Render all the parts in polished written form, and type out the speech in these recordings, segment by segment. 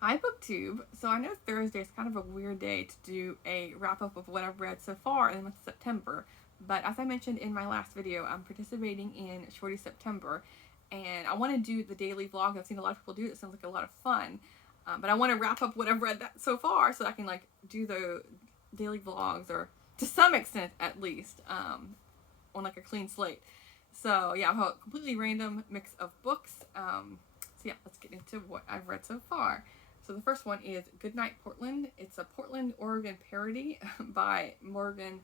Hi BookTube. So I know Thursday is kind of a weird day to do a wrap up of what I've read so far in the month of September, but as I mentioned in my last video, I'm participating in Shorty September, and I want to do the daily vlog. I've seen a lot of people do it. It sounds like a lot of fun, but I want to wrap up what I've read that so far so I can like do the daily vlogs, or to some extent at least, on like a clean slate. So yeah, I have a completely random mix of books. So yeah, let's get into what I've read so far. So the first one is Goodnight Portland. It's a Portland, Oregon parody by Morgan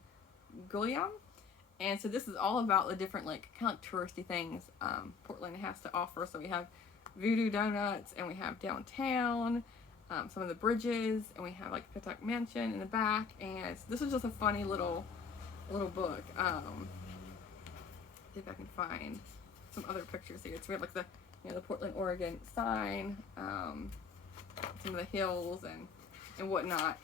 Gulliam. And so this is all about the different like kind of like touristy things Portland has to offer. So we have Voodoo Donuts, and we have downtown, some of the bridges, and we have like Pittock Mansion in the back. And so this is just a funny little book. See if I can find some other pictures here. So we have like the the Portland, Oregon sign. Some of the hills and whatnot.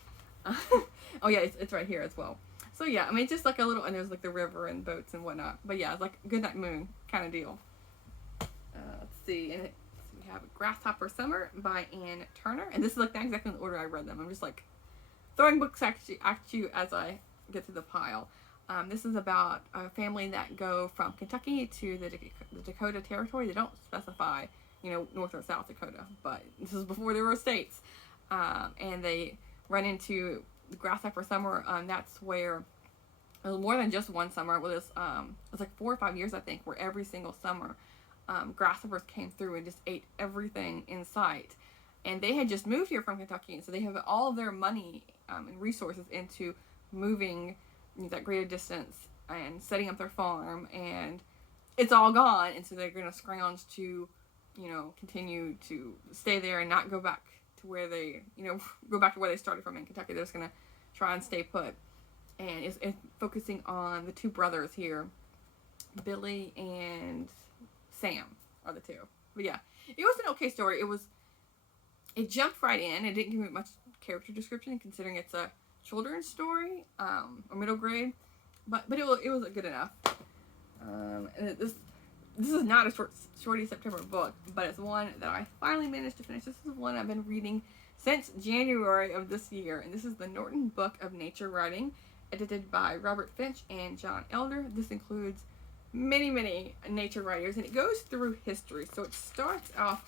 Oh yeah, it's right here as well. So yeah, I mean, it's just like a little, and there's like the river and boats and whatnot. But yeah, it's like Goodnight Moon kind of deal. Let's see, and we have Grasshopper Summer by Ann Turner, and this is like not exactly in the order I read them. I'm just like throwing books at you as I get to the pile. This is about a family that go from Kentucky to the Dakota Territory. They don't specify, North or South Dakota, but this is before there were states. And they run into Grasshopper Summer. That's where, more than just one summer, it was like 4 or 5 years, I think, where every single summer grasshoppers came through and just ate everything in sight. And they had just moved here from Kentucky, and so they have all of their money and resources into moving that greater distance and setting up their farm, and it's all gone. And so they're going to scrounge to continue to stay there and not go back to where they go back to where they started from in Kentucky. They're just going to try and stay put. And it's focusing on the two brothers here, Billy and Sam are the two. But yeah, it was an okay story. It jumped right in. It didn't give me much character description, considering it's a children's story, or middle grade, but it was good enough. And this is not a Shorty September book, but it's one that I finally managed to finish. This is one I've been reading since January of this year, and this is the Norton Book of Nature Writing, edited by Robert Finch and John Elder. This includes many nature writers, and it goes through history. So it starts off,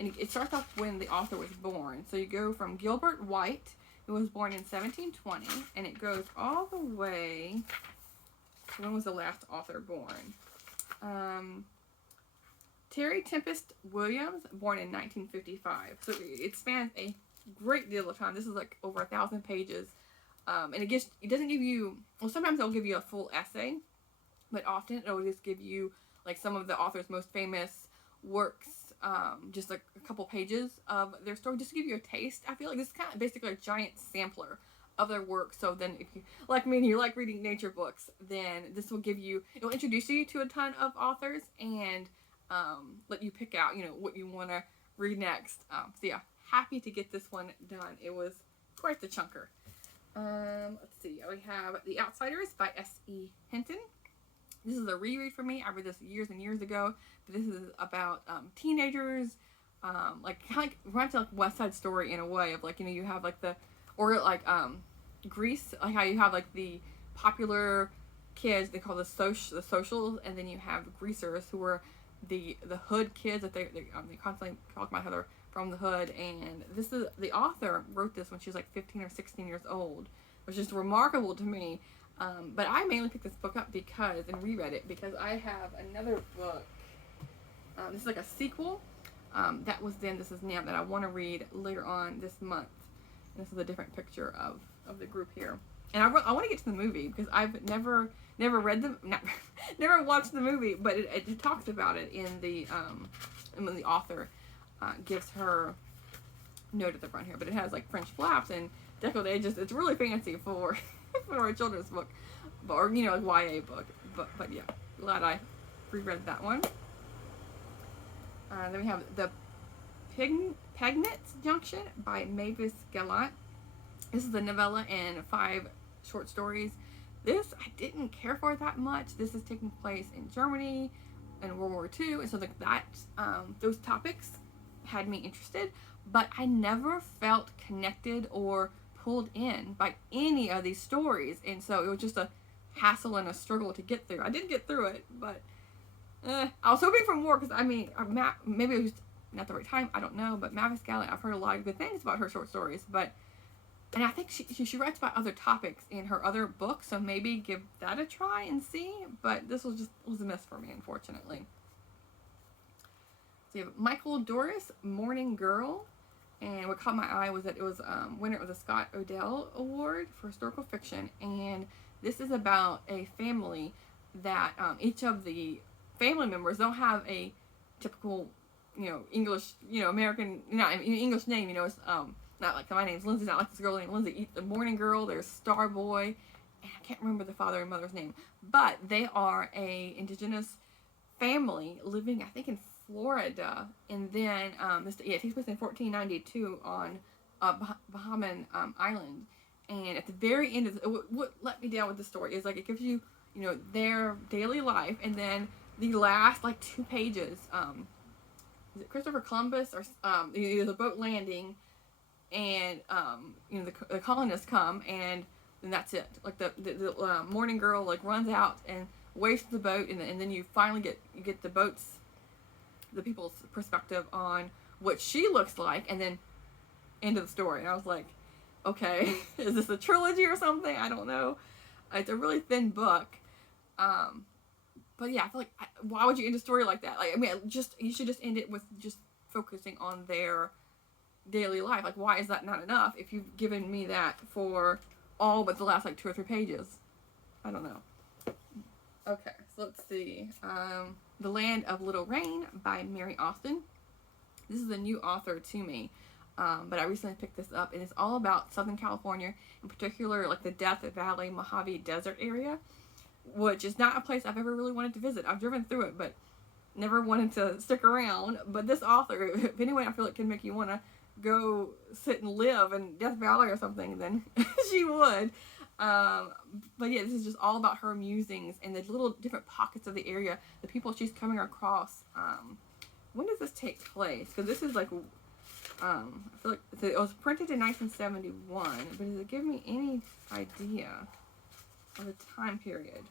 and it starts off when the author was born. So you go from Gilbert White, who was born in 1720, and it goes all the way to when was the last author born? Terry Tempest Williams, born in 1955. So it spans a great deal of time. This is like over 1,000 pages. And it doesn't give you, well, sometimes it'll give you a full essay, but often it'll just give you like some of the author's most famous works, just like a couple pages of their story, just to give you a taste. I feel like this is kind of basically a giant sampler of their work. So then if you, like me, and you like reading nature books, then this will it'll introduce you to a ton of authors and let you pick out, what you want to read next. So yeah, happy to get this one done. It was quite the chunker. Let's see, we have The Outsiders by S.E. Hinton. This is a reread for me. I read this years and years ago, but this is about teenagers, like kind of like reminds me of like West Side Story in a way of like, you have like Grease, like how you have like the popular kids they call the socials, and then you have the greasers who are the hood kids that they constantly talk about how they're from the hood. And this is, the author wrote this when she was like 15 or 16 years old, which is remarkable to me. But I mainly picked this book up and reread it because I have another book. This is like a sequel. That was then, this is now, that I want to read later on this month. And this is a different picture of the group here. And I want to get to the movie because I've never read never watched the movie, but it talks about it in the when the author gives her note at the front here. But it has like French flaps and decollete. It's really fancy for for a children's book, or like YA book. But yeah, glad I reread that one. Then we have the Pig Pregnant Junction by Mavis Gallant. This is a novella and 5 short stories. This I didn't care for that much. This is taking place in Germany in World War II, and so like that those topics had me interested, but I never felt connected or pulled in by any of these stories, and so it was just a hassle and a struggle to get through. I did get through it, but I was hoping for more, because I mean, maybe it was just not the right time, I don't know, but Mavis Gallant, I've heard a lot of good things about her short stories, and I think she writes about other topics in her other books, so maybe give that a try and see, but this was a miss for me, unfortunately. So you have Michael Doris, Morning Girl, and what caught my eye was that it was winner of the Scott Odell Award for historical fiction, and this is about a family that each of the family members don't have a typical, English, American, English name, it's not like my name's Lindsey, not like this girl named Lindsey. The Morning Girl, there's Starboy, and I can't remember the father and mother's name, but they are a indigenous family living, I think, in Florida, and then it takes place in 1492 on Bahamian Island, and at the very end of what let me down with the story is like it gives you their daily life, and then the last 2 pages, is it Christopher Columbus or there's a boat landing, and the colonists come, and then that's it. Like the Morning Girl runs out and waves to the boat, and then you finally get the people's perspective on what she looks like, and then end of the story. And I was like, okay, is this a trilogy or something? I don't know. It's a really thin book, but yeah, I feel like why would you end a story like that? You should just end it with just focusing on their daily life. Why is that not enough if you've given me that for all but the last 2 or 3 pages? I don't know. Okay, so let's see. The Land of Little Rain by Mary Austin. This is a new author to me, but I recently picked this up, and it's all about Southern California, in particular the Death Valley Mojave Desert area, which is not a place I've ever really wanted to visit. I've driven through it, but never wanted to stick around. But this author, if anyone I feel can make you want to go sit and live in Death Valley or something, then she would. But yeah, this is just all about her musings and the little different pockets of the area, the people she's coming across. When does this take place? Because this is I feel like it was printed in 1971, but does it give me any idea of the time period?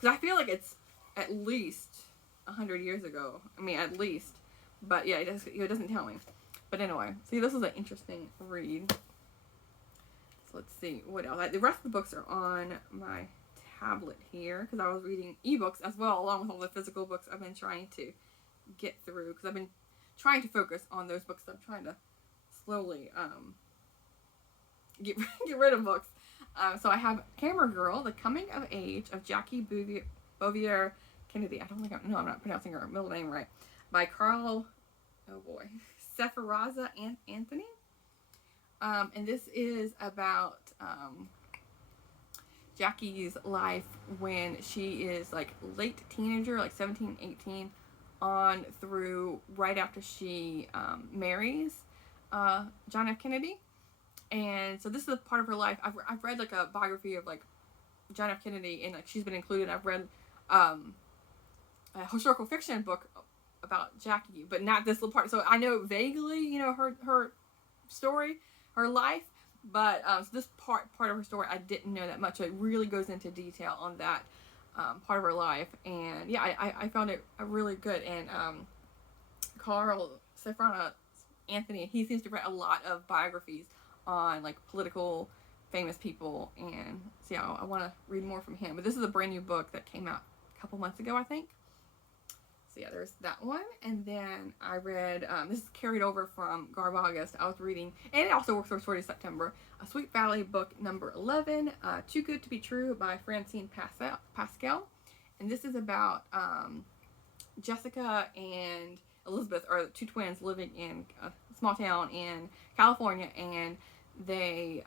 Because I feel like it's at least 100 years ago. I mean, at least. But yeah, it doesn't tell me. But anyway, see, this is an interesting read. So let's see what else. The rest of the books are on my tablet here, because I was reading ebooks as well, along with all the physical books I've been trying to get through, because I've been trying to focus on those books that I'm trying to slowly get rid of books. So I have Camera Girl, The Coming of Age of Jackie Bouvier Kennedy. I don't think I'm not pronouncing her middle name right. By Carl, Seferaza and Anthony. And this is about Jackie's life when she is late teenager, 17, 18, on through right after she marries John F. Kennedy. And so this is a part of her life. I've read a biography of John F. Kennedy, and she's been included. I've read a historical fiction book about Jackie, but not this little part. So I know vaguely, her story, her life, but so this part of her story I didn't know that much. So it really goes into detail on that part of her life, and yeah, I found it really good. And Carl Seferaza Anthony, he seems to write a lot of biographies on political famous people, and so yeah, I want to read more from him. But this is a brand new book that came out a couple months ago, I think. So yeah, there's that one. And then I read, this is carried over from Garb August. I was reading, and it also works for Shorty September, a Sweet Valley book number 11, Too Good to Be True by Francine Pascal. And this is about Jessica and Elizabeth are 2 twins living in a small town in California, and they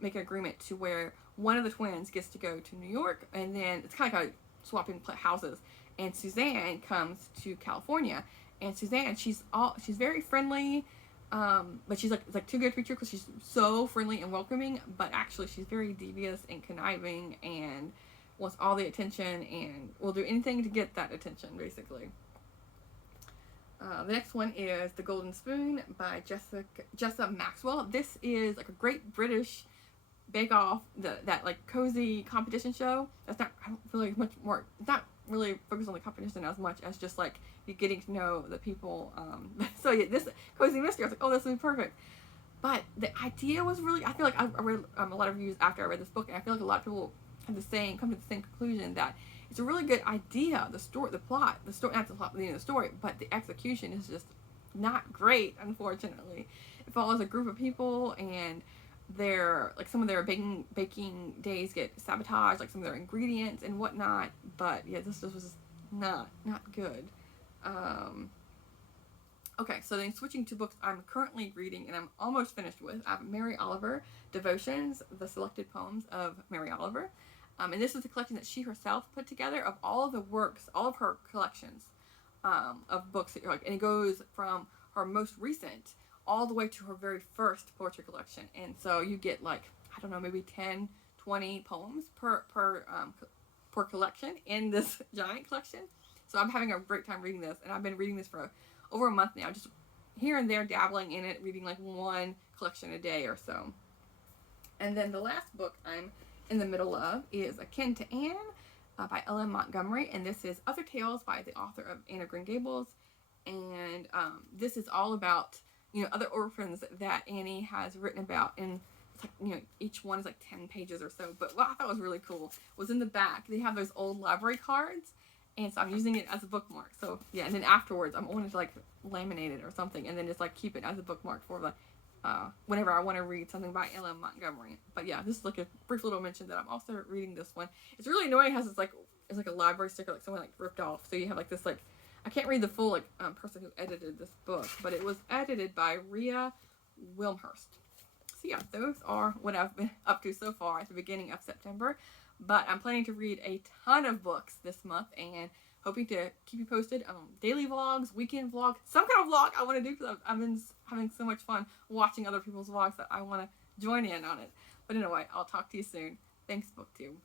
make an agreement to where one of the twins gets to go to New York, and then it's kind of like swapping houses. And Suzanne comes to California, and Suzanne, she's very friendly, but she's too good to be true, because she's so friendly and welcoming, but actually she's very devious and conniving and wants all the attention and will do anything to get that attention, basically. The next one is The Golden Spoon by Jessa Maxwell. This is like a great British bake-off, that like cozy competition show. That's not really much more. It's not really focused on the competition as much as just like you getting to know the people. So yeah, this cozy mystery, I was like, oh, this would be perfect. But the idea was really, I feel like I read a lot of reviews after I read this book, and I feel like a lot of people have come to the same conclusion that it's a really good idea. The story, the plot, not the plot, the end of the story, but the execution is just not great, unfortunately. It follows a group of people, and some of their baking days get sabotaged, like some of their ingredients and whatnot. But yeah, this was just not good. Okay, so then switching to books I'm currently reading and I'm almost finished with, I have Mary Oliver, Devotions, the Selected Poems of Mary Oliver. And this is a collection that she herself put together of all of the works, all of her collections of books. And it goes from her most recent all the way to her very first poetry collection. And so you get like, I don't know, maybe 10, 20 poems per collection in this giant collection. So I'm having a great time reading this, and I've been reading this for over a month now, just here and there dabbling in it, reading like one collection a day or so. And then the last book I'm in the middle of is Akin to Anne by L.M. Montgomery, and this is Other Tales by the author of Anne of Green Gables. And this is all about, other orphans that Annie has written about, and it's like, each one is like 10 pages or so. But what I thought was really cool was in the back they have those old library cards, and so I'm using it as a bookmark. So yeah, and then afterwards I'm going to like laminate it or something, and then just like keep it as a bookmark for the whenever I want to read something by L.M. Montgomery. But yeah, this is like a brief little mention that I'm also reading this one. It's really annoying. It has this it's like a library sticker, like someone like ripped off. So you have like this I can't read the full person who edited this book, but it was edited by Rhea Wilmhurst. So yeah, those are what I've been up to so far at the beginning of September. But I'm planning to read a ton of books this month, and hoping to keep you posted on daily vlogs, weekend vlog, some kind of vlog I want to do, because I've been having so much fun watching other people's vlogs that I want to join in on it. But anyway, I'll talk to you soon. Thanks, BookTube.